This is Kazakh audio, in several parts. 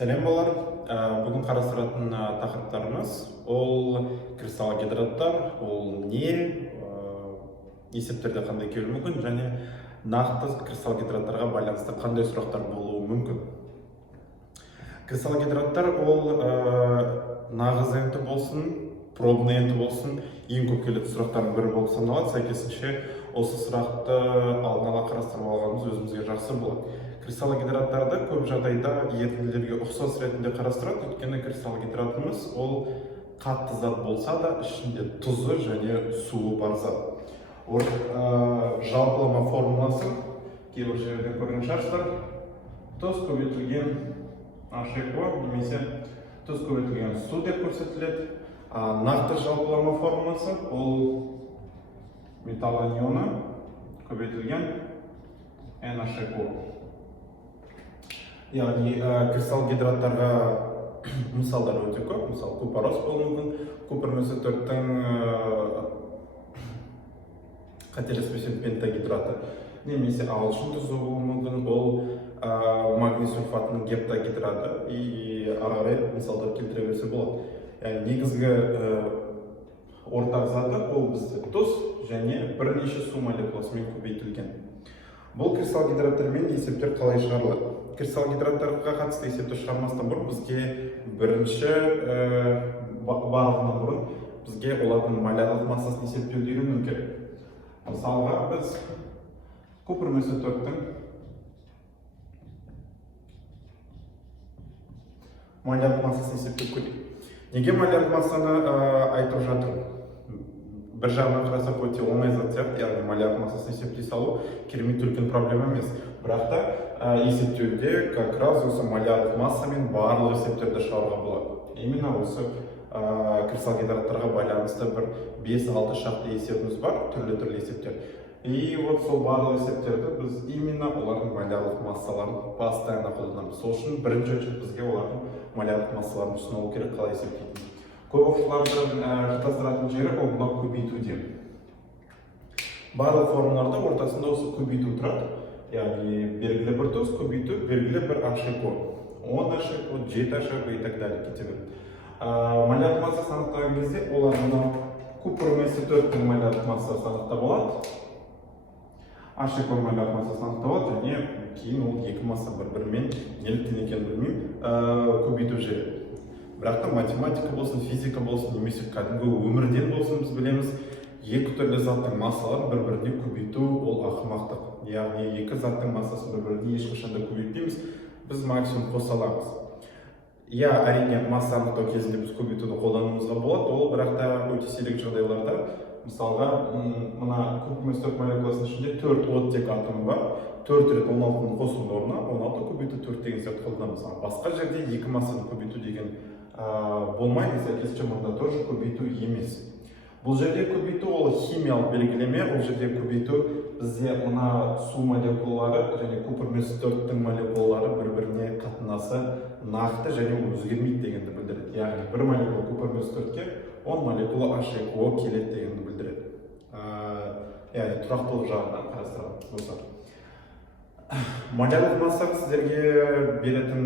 Сәлем болар. Бүгін қарастыратын тақырыптарымыз ол кристалл гидраттар, ол не, есептерде қандай келуі мүмкін және нақты кристалл гидраттарға байланысты қандай сұрақтар болуы мүмкін. Кристалл гидраттар ол нағыз енті болсын, пробный енті болсын, ең көп келетін сұрақтардың бірі болып саналады. Сәйкесінше осы сұрақты алдын ала қарастырып алғанымыз өзімізге жақсы болады. Кристалл гидраттарды көп жағдайда ерітінділерге ұқсас ретінде қарастырады, өйткені кристалл гидратымыз ол қатты зат болса да ішінде тұзы және суы бар зат. Жалпылама формуласы кейбір жерде көрген шығарсыздар. Тұз көбейтілген H2O немесе тұз көбейтілген су деп көрсетіледі. Нақты жалпылама формуласы ол металл анионы көбейтілген NH2O. Яғни кристалл гидраттарға мысалдар өте көп. Мысалы купорос болуы мүмкін. Купр мс 4-тің қателеспесем пентагидраты немесе ағылшын тұзы болуы мүмкін. Ол магний сульфатының гептагидраты и ары қарай мысалдар келтіре берсе болады. Негізгі ортақ заты ол бізде тұз және бірнеше су молекуласымен көбейтілген. Бұл кристалл гидраттармен есептер қалай шығарылады? Кристалл гидраттарға қатысты есепті шығармастан бұрын бізге барлығынан бұрын бізге олардың молярлық массасын есептеуді үйрену керек. Мысалға біз купр мс 4-тің молярлық массасын есептеп көрейік. Неге молярлық массаны айтып жатыр? Бір жағынан қарасақ өте оңай зат сияқты, яғни молярлық массасын есептей салу керемет үлкен проблема емес. Бірақ та есептеуде как раз осы молярлық массамен барлық есептерді шығаруға болады. Именно осы кристалл гидраттарға байланысты бір 5-6 шақты есебіміз бар, түрлі есептер. И вот сол барлық есептерді біз именно олардың молярлық массаларын постоянно қолданамыз. Сол үшін бірінші очередь бізге олардың молярлық массаларын түсіну керек, қалай есептейтін. Көп оқушылардың шатастыратын жері ол мынау көбейтуде. Барлық формулаларда ортасында осы көбейту тұрады. Яғни белгілі бір тұз көбейту, белгілі бір H2O, 10 H2O, 7 H2O и так далее кете береді. Молярлық массасы анықтаған кезде олар мынау купр мс 4-тің молярлық массасы анықтап болады. H2O молярлық массасы анықтап болады және кейін ол екі масса бір-бірімен неліктен екенін білмеймін көбейтіп жібереді. Бірақ та математика болсын, физика болсын, немесе кәдімгі өмірден болсын біз білеміз, екі түрлі заттың массаларын бір-біріне көбейту ол ақымақтық. Яғни екі заттың массасын бір-біріне ешқашанда көбейтпейміз, біз максимум қоса аламыз. Әрине масса анықтау кезінде біз көбейтуді қолдануымызға болады, ол бірақ та өте сирек жағдайларда, мысалға мына купр мс 4 молекуласының ішінде 4 оттек атомы бар, 4 рет 16-ның қосылуының орнына 16 көбейту 4 деген сияқты қолданамыз. Басқа жерде екі массаны көбейту деген болмайды, сәйкесінше мұнда тоже көбейту емес. Бұл жерде көбейту ол химиялық белгілеме, ол жерде көбейту бізде мына су молекулалары және купр мс 4-тің молекулалары бір-біріне қатынасы нақты және өзгермейді дегенді білдіреді. Яғни бір молекула купр мс 4-ке 10 молекула H2O келеді дегенді білдіреді. Яғни тұрақтылық жағынан қарастырған болса. Молярлық массаны сіздерге беретін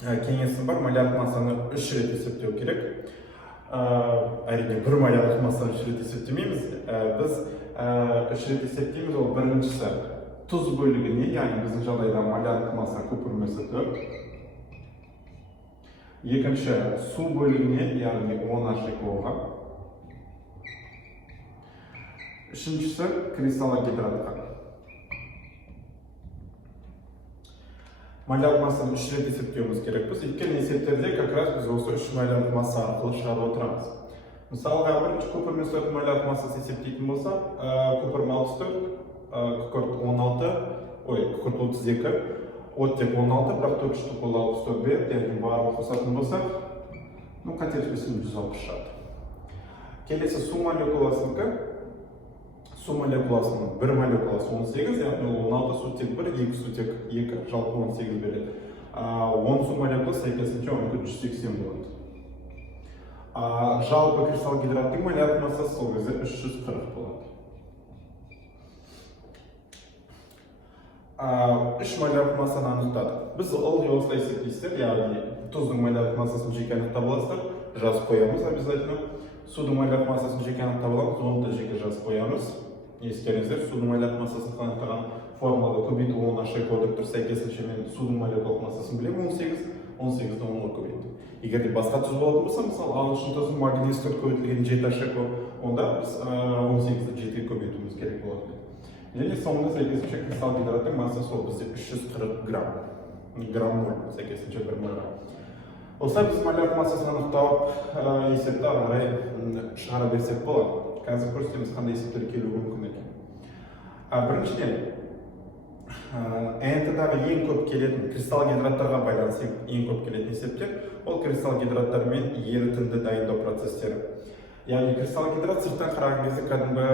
кеңесім бар. Молярлық массаны 3 рет есептеу керек. Әрине, бір молярлық массаны 3 рет есептемейміз. Біз 3 рет есептейміз, ол біріншісі тұз бөлігіне, яғни біздің жағдайда молярлық масса купр мс 4. Екінші су бөлігіне, яғни 10 H2O-ға. Үшіншісі кристалл гидратқа. Молярлық массаны 3 рет есептеуіміз керекпіз. Өйткені есептерде как раз біз осы 3 молярлық масса арқылы шығарып отырамыз. Мысалға бірінші купр мс 4 молярлық массасы есептейтін болса, купр 34, күкірт 32, оттек 16, бірақ төгіштік ол 64 береді, яғни барлық қосатын болса, қателеспесем 160 шығады. Келесі су молекуласының бір молекуласы 18, яғни 16 сутек 1, 2 сутек 2, жалпы 18 береді. 10 су молекуласы сәйкесінше 180 болады. Жалпы кристалл гидраттың молярлық массасы сол кезде 340 болады. үш молярлық массаны анықтадық. Біз ылғи осылай есептейсіздер, яғни тұздың молярлық массасын жеке анықтап аласыздар, жазып қоямыз обязательно. Судың молярлық массасын жеке анықтап аламыз, оны да жеке жазып қоямыз. Ескеріңіздер, судың молярлық массасын анықтаған формулада көбейту 10 ашық көріп тұр, сәйкесінше мен судың молярлық массасын білемін 18, 18-ді 10-ға көбейттім. Егер де басқа тұз болатын болса, мысалы ағылшын тұзы магнез төрт көбейтілген 7 ашық, онда біз 18-ді 7-ге көбейтуіміз керек болады. Және соңында сәйкесінше кристалл гидраттың массасы ол бізде 340 грамм. Грамм моль, сәйкесінше 1 мольға. Осылай біз молярлық массасын анықтап, есепті ары қарай шығара берсек болады. Қазір көрсетеміз қандай есептер келуі мүмкін екен. Біріншіден, НТ-дағы ең көп келетін кристалл гидраттарға байланысты ең көп келетін есептер ол кристалл гидраттар мен ерітінді дайындау процестері. Яғни кристалл гидрат сырттан қараған кезде кәдімгі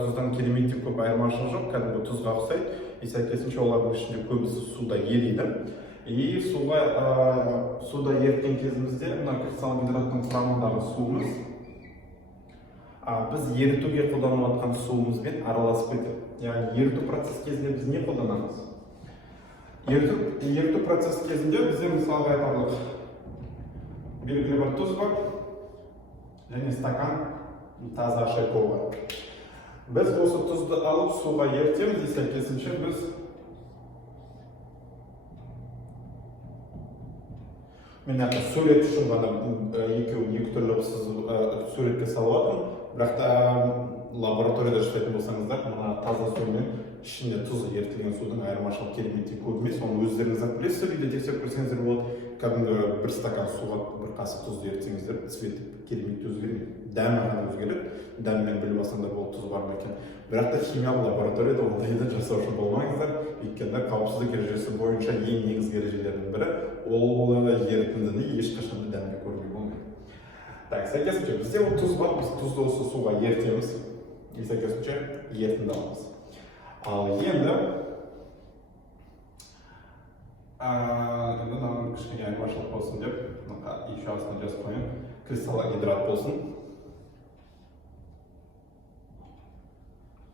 тұздан керемет көп айырмашылығы жоқ, кәдімгі тұзға ұқсайды. Сәйкесінше олардың ішінде көбісі суда ериді. И суда еріткен кезімізде мына кристалл гидраттың құрамындағы суымыз біз ерітуге қолданып жатқан суымызбен араласып кетеді. Яғни еріту процесс кезінде біз не қолданамыз? Еріту процесс кезінде бізде мысалға айтарлық белгілі бір тұз бар және стакан таза шайпол бар. Біз осы тұзды алып суға ерітеміз, сәйкесінше біз мен сурет үшін ғана екеуін екі түрлі суретке салып жатырмын. Бірақ та лабораторияда жасайтын болсаңыздар, мына таза су мен ішінде тұз ерітілген судың айырмашылығы кереметтей көп емес. Оны өздеріңіз-ақ білесіздер, үйде тексеріп көрсеңіздер болады. Кәдімгі бір стакан суға бір қасық тұзды ерітсеңіздер, цветі керемет өзгермейді. Дәмі ғана өзгереді. Дәммен біліп алсаңдар бұл тұз бар ма екен. Бірақ та химиялық лабораторияда ондайды жасаушы болмаңыздар, өйткені қауіпсіздік ережесі бойынша ең негізгі ережелердің бірі ол ерітіндіні ешқашан да дәмге көруге болмайды. Так, сәйкесінше бізде ол тұз бар, біз тұзды осы суға ерітеміз, сәйкесінше ерітінді аламыз. Ал енді мынау кішкене айырмашылық болсын деп, еще астына жазып қояйын, кристалл гидрат болсын.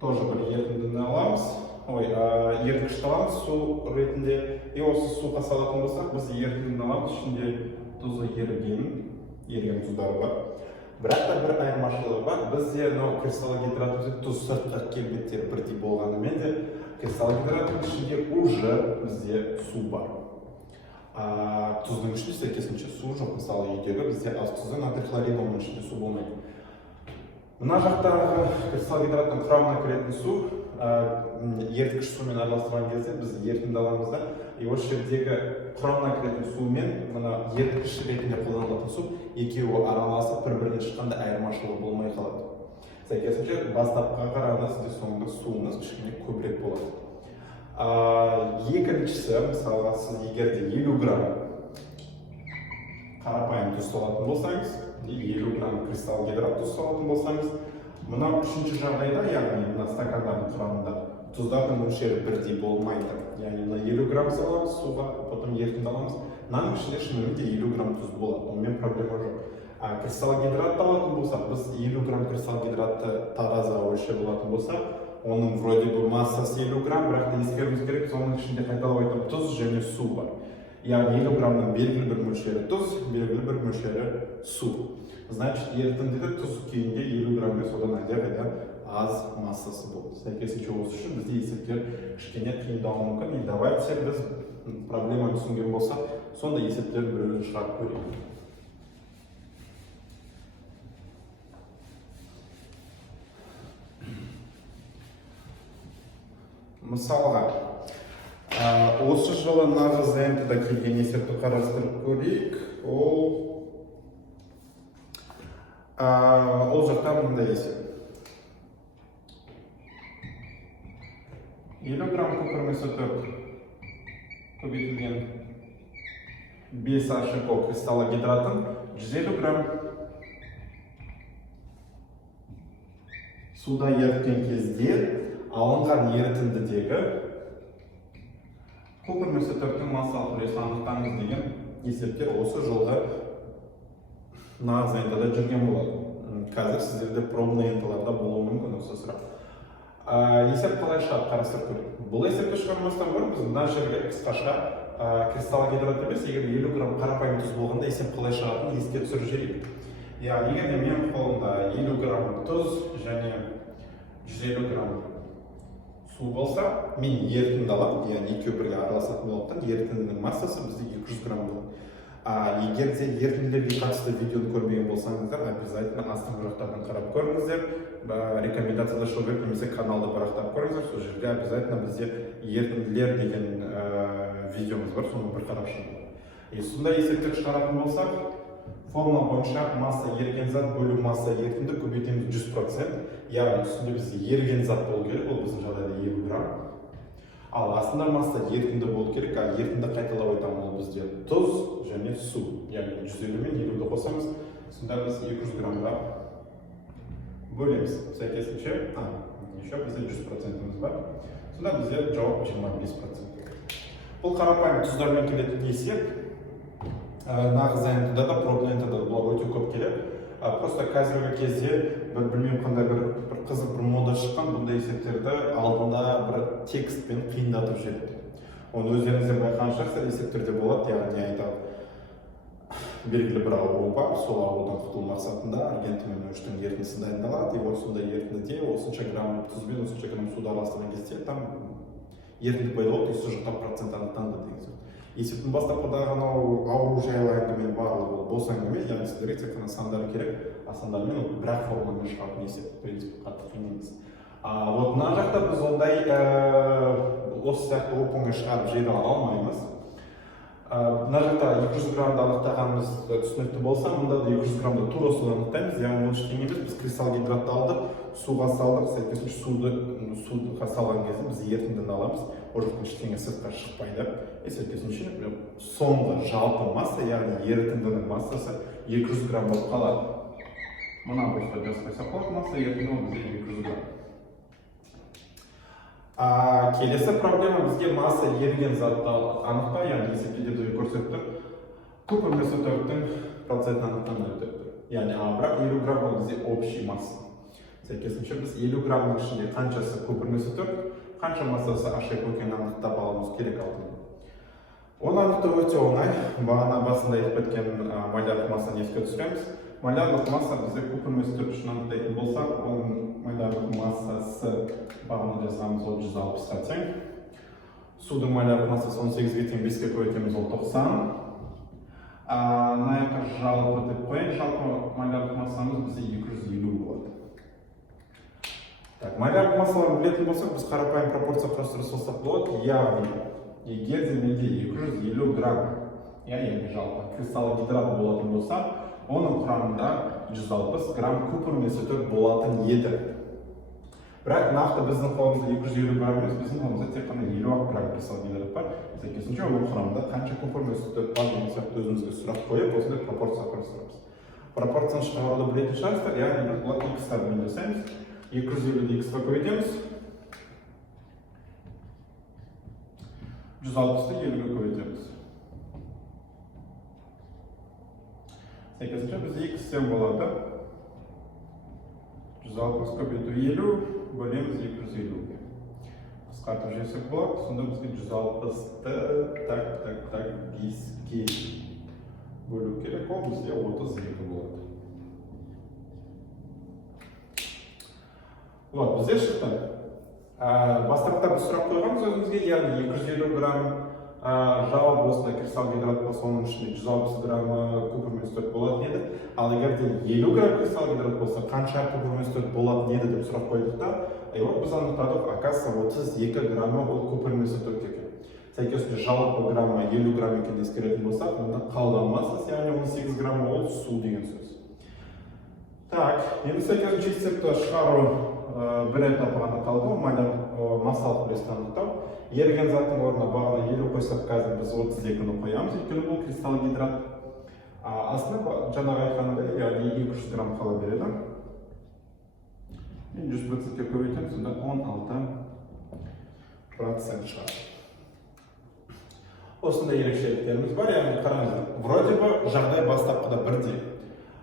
Тоже бір ерітіндіні аламыз, еріткішті аламыз су ретінде. И осы суға салатын болсақ, біз ерітіндіні аламыз, ішінде тұзы еріген тұздары бар. Бірақ та бір айырмашылығы бар, бізде кристалл гидратымызда тұз сыртқы келбеттері бірдей болғанымен де кристалл гидраттың ішінде уже бізде су бар. Тұздың ішінде сәйкесінше су жоқ. Мысалы үйдегі бізде аз тұзды натрий хлорид, оның ішінде су болмайды. Мына жақтағы кристалл гидраттың құрамына кіретін су еріткіш сумен араластырған кезде біз ерітінді аламыз да, осы жердегі құрамына кіретін су мен мына еріткіш ретінде қолданылатын су екеуі араласып бір-бірінен шыққанда айырмашылығы болмай қалады. Сәйкесінше бастапқыға қарағанда сізде соңында суыңыз кішкене көбірек болады. Екіншісі, мысалға сіз егер де 50 грамм қарапайым тұз салатын болсаңыз, 50 грамм кристалл гидрат тұз салатын болсаңыз, мына үшінші жағдайда, яғни мына стакандардың құрамында тұздардың мөлшері бірдей болмайды. Яғни мына 50 грамм саламыз суға, потом ерітінді аламыз. Мынаның ішінде шынымен де 50 грамм тұз болады, онымен проблема жоқ. Кристалл гидратты алатын болсақ, біз 50 грамм кристалл гидратты таразыға өлшеп алатын болсақ, оның вроде бы массасы 50 грамм, бірақ та ескеруіміз керек, соның ішінде қайталап айтам тұз және су бар. Яғни 50 граммның белгілі бір мөлшері тұз, белгілі бір мөлшері су. Значит, ерітіндіде тұз күйінде 50 грамм содан әлдеқайда аз массасы болды. Сәйкесінше осы үшін бізде есептер кішкене қиындауы мүмкін. И давайте біз проблеманы түсінген болсақ, сонда есептер біреуін шығарып көрейік. Мысалға, осы жылы нағыз НТ-да келген есепті қарастырып көрейік. Ол жақта мындай есеп. 50 грамм көпірмесі көбейтілген 5 H2O кристалл гидратын 150 грамм суда еріткен кезде алынған ерітіндідегі көпірмесі төрттің массалық үлесі анықтаңыз деген есептер осы жылғы нағыз НТ-да жүрген болады. Қазір сіздерде пробный НТ-ларда болуы мүмкін осы сұрақ. Есеп қалай шығады, қарастырып көрейік. Бұл есепті шығармастан бұрын біз мына жерге қысқаша кристалл гидрат емес, егер 50 грамм қарапайым тұз болғанда есеп қалай шығатынын еске түсіріп жіберейік. Егер де менің қолымда 50 грамм тұз және 150 грамм су болса, мен ерітінді аламын, яғни екеуі бірге араласатын болғандықтан ерітіндінің массасы бізде 200 грамм болады. Егер де ерітінділерге қатысты видеоны көрмеген болсаңыздар, обязательно астыңғы жақтардан қарап көріңіздер. Рекомендацияда шоу немесе каналды парақтап көріңіздер. Сол жерде обязательно бізде ерітінділер деген видеомыз бар, соны бір қарап шығыңыздар. Сонда есептік шығаратын болсақ, формула бойынша масса еріген зат бөлу масса ерітінді көбейтеміз 100%. Яғни үстінде бізде еріген зат болу керек, ол біздің жағдайда 50 грамм. Ал астында масса ерітінді болу керек, ерітінді қайталап айтамын, ол бізде тұз және су. Яғни 150 мен 50-ді қосамыз, сонда біз 200 граммға бөлеміз. Сәйкесінше, еще бізде 100%-іміз бар. Сонда бізде жауап 25%. Бұл қарапайым тұздармен келетін есеп. Нағыз НТ-да да, пробный НТ-да бұл өте көп келеді. Просто қазіргі кезде білмеймін қандай бір қызық бір мода шыққан, бұндай есептерді алдында бір текстпен қиындатып жібереді. Оны өздеріңізден байқаған шығарсыздар, есептерде болады, яғни айтады, белгілі бір ауру бар, сол аурудан құтылу мақсатында аргентин мен үштің ерітіндісі дайындалады, осындай ерітіндіде осынша грамм тұз бен осынша грамм суды араластырған кезде там ерітінді пайда болады, осы жақта процент анықталды деген сөз. Есептің бастапқыдағы ауру жайлы әңгіме барлығы бос әңгіме, яғни сіздерге тек қана сандар керек, сандармен бірақ формуламен шығатын есеп, принципі қатты қиын емес. Мына жақта біз ондай осы сияқты оп-оңай шығарып жібере алмаймыз. Мына жақта 200 граммды анықтағанымыз түсінікті болса, мұнда да 200 граммды тура суды анықтаймыз, яғни ол ештеңе емес, біз кристалл гидратты алдық, суға салдық, сәйкесінше суға салған кезде біз ерітіндіні аламыз, ол жақтан ештеңе сыртқа шықпайды. Сәйкесінше соңғы жалпы масса, яғни ерітіндінің массасы 200 грамм болып қалады. Мына босқа жазып қойсақ болады, масса ерітінді бізде 200 грамм. Келесі проблема бізге масса еріген затты анықтау, яғни есепте де көрсетті. Купер-месотердің процентін анықтауды өтеді. Яғни бірақ 50 грамм бізде общий масса. Сәйкесінше біз 50 граммның ішінде қаншасы купер-месотер, қанша массасы ашық екенін анықтап алуымыз керек алдымен. Оны анықтау өте оңай. Бағана басында айтып кеткен малярлық массаны еске түсіреміз. Малярлық масса бізде купер-месотер үшін анықтайтын болсақ, оның малярлық массасы бағана жазғанымыз ол 160-ға тең. Судың малярлық массасы 18-ге тең, 5-ке көбейтеміз ол 90. Мына жаққа жалпы деп қояйын, жалпы малярлық массамыз бізде 250 болады. Малярлық массаларын білетін болсақ, біз қарапайым пропорция құрастыра салсақ болады, яғни егер де менде 250 грамм, яғни жалпы кристалл гидрат болатын болса, оның құрамында 160 грамм купер-месотер болатын еді. Бірақ нақты біздің қолымызда 250 грамм емес, біздің қолымызда тек қана 50 грамм кристалл гидрат бар. Сәйкесінше оның құрамында қанша купер-месотер бар деген сияқты өзімізге сұрақ қойып, осындай пропорция құрастырамыз. Пропорцияны шығаруды білетін шығарсыздар, яғни біз бұл x-тармен жасаймыз. 250-ді x-ға көбейтеміз. 160-ды 50-ге көбейтеміз. Сәйкесінше бізде x тең болады. 160 көбейту 50, бөлеміз 250-ге. Қысқартып жесек болады, сонда бізге 160-ды так 5-ге бөлу керек, ол бізде 32 болады. Бізде шықты. Бастапқыда біз сұрақ қойғанбыз өзімізге, яғни 250 грамм жауап осында кристалл гидрат болса, оның ішінде 160 грамм купер-месотер болатын еді. Ал егер де 50 грамм кристалл гидрат болса, қанша купер-месотер болатын еді деп сұрақ қойдық та, біз анықтадық, оказывается 32 граммы ол купер-месотер екен. Сәйкесінше жалпы граммы 50 грамм екенін ескеретін болсақ, онда қалған массасы, яғни 18 граммы ол су деген сөз. Енді сәйкесінше есепті шығару бір этапы ғана қалды, массалық үлесті анықтау. Еріген заттың орнына бағана 50 қойсақ, қазір біз 32-ні қоямыз, өйткені бұл кристалл гидрат. Астына жаңағы айтқанымдай, яғни 200 грамм қала береді. 100%-ке көбейтеміз, сонда 16% шығады. Осындай ерекшеліктеріміз бар, яғни қараңыздар, вроде бы жағдай бастапқыда бірдей.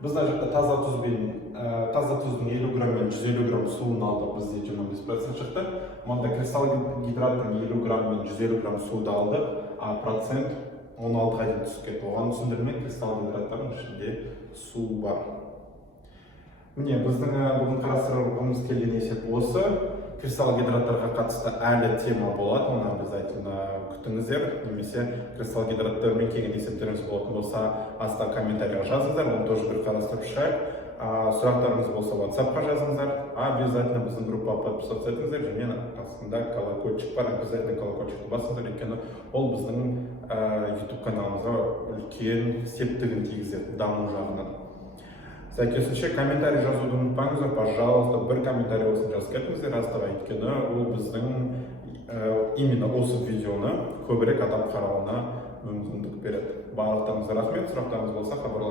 Біз мына жақта таза тұздың 50 грамм мен 150 грамм суын алдық, бізде 25% шықты. Мұнда кристалл гидраттың 50 грамм мен 150 грамм суды алдық, а процент 16-ға дейін түсіп кетті. Оған түсіндірмей кристалл гидраттардың ішінде су бар. Міне, біздің бүгін қарастырғымыз келген есеп осы. Кристалл гидраттарға қатысты әлі тема болады, оны обязательно күтіңіздер. Немесе кристалл гидраттармен келген есептеріңіз болатын болса, аста комментарийға жазыңыздар, оны тоже бір қарастырып шығайық. Сұрақтарыңыз болса WhatsApp-қа жазыңыздар, обязательно біздің группаға подписаться етіңіздер, және астында колокольчик бар, обязательно колокольчикті басыңыздар, өйткені ол біздің YouTube каналымызға үлкен септігін тигізеді даму жағынан. Сәйкесінше комментарий жазуды ұмытпаңыздар, пожалуйста, бір комментарий болсын жазып кетіңіздер астыға, өйткені ол біздің именно осы видеоны көбірек адам қарауына мүмкіндік береді. Барлықтарыңызға рахмет, сұрақтарыңыз болса хабарласыңыздар.